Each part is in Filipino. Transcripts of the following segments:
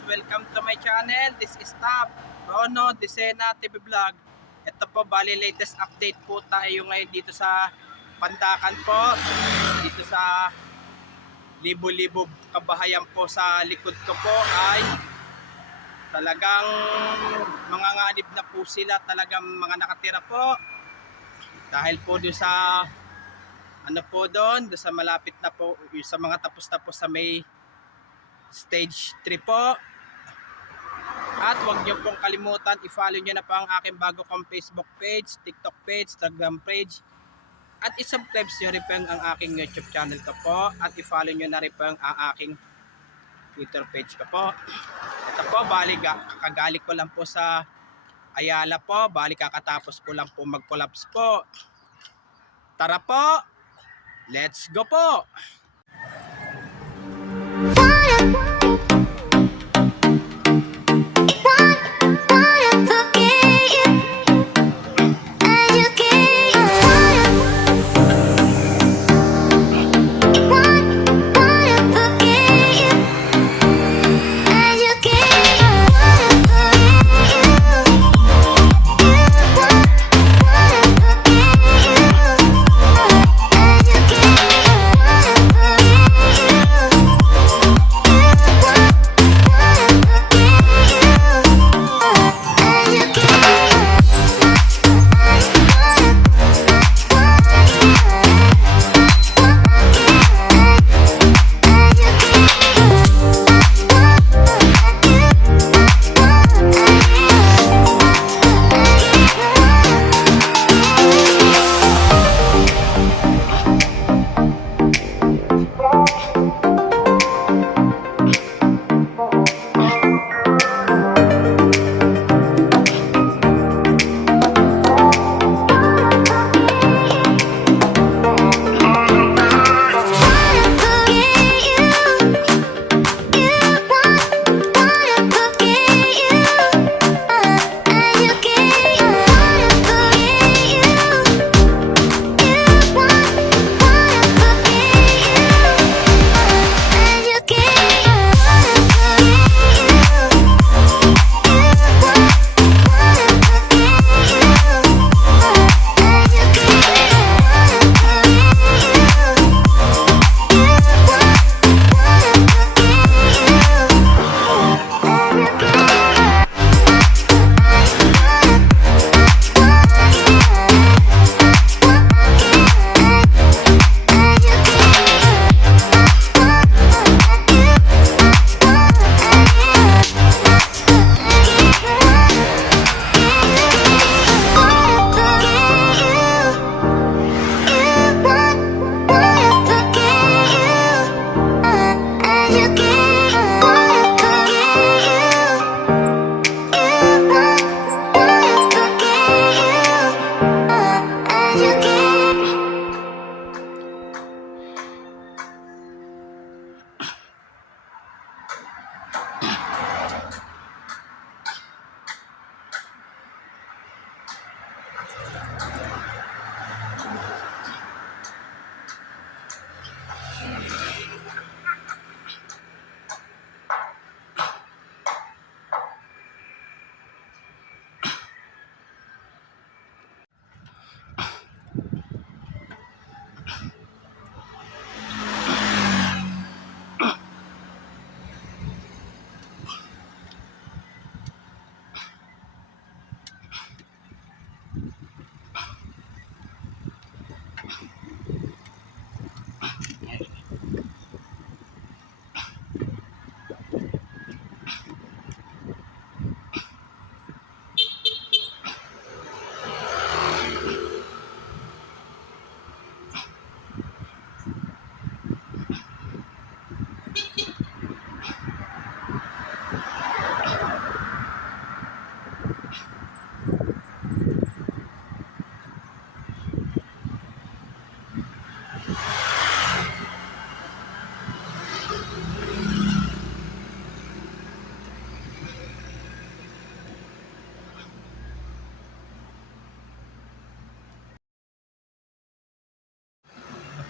guys, welcome to my channel. This is Tab Rono Decena TV Vlog. Ito po, bali latest update po tayo ngayon dito sa Pandakan po. Dito sa libo-libo kabahayan po sa likod ko po ay talagang mga nganib na po sila, talagang mga nakatira po. Dahil po doon sa ano po doon sa malapit na po, sa mga tapos na po sa may stage 3 po. At huwag niyo pong kalimutan, i-follow niyo na po ang aking bago kong Facebook page, TikTok page, Instagram page. At i-subscribe niyo rin po ang aking YouTube channel ko po. At i-follow niyo na rin po ang aking Twitter page ko po. Ito po, bali kakagaling ko lang po sa Ayala po. Bali kakatapos ko lang po mag-collapse po. Tara po, let's go po!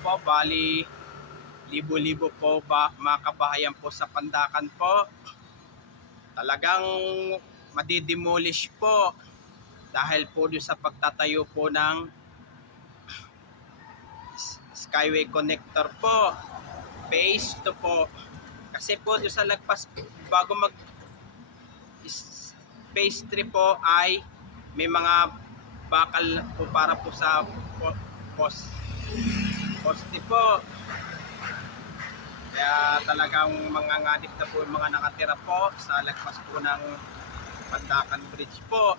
Po, bali libo-libo po ba mga kabahayan po sa Pandakan po. talagang madidemolish po dahil po doon sa pagtatayo po ng Skyway Connector po. Phase 2 po. Kasi po doon sa lagpas, bago mag phase 3 po ay may mga bakal po para po sa poste po. Kaya talagang manganganib na po yung mga nakatira po sa lagpas po ng Pandacan Bridge po.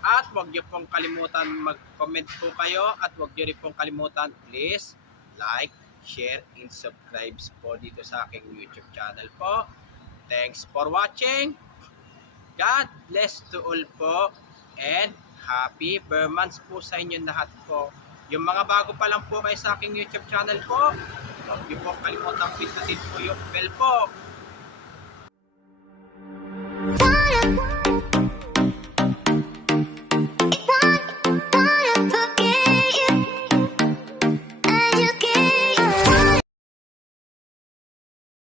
At huwag niyo pong kalimutan mag-comment po kayo at huwag niyo rin pong kalimutan, please like, share, and subscribe po dito sa aking YouTube channel po. Thanks for watching. God bless to all po and happy Burmans po sa inyo lahat po. Yung mga bago pa lang po kayo sa aking YouTube channel po, huwag niyo pong kalimutan pindutin po yung bell po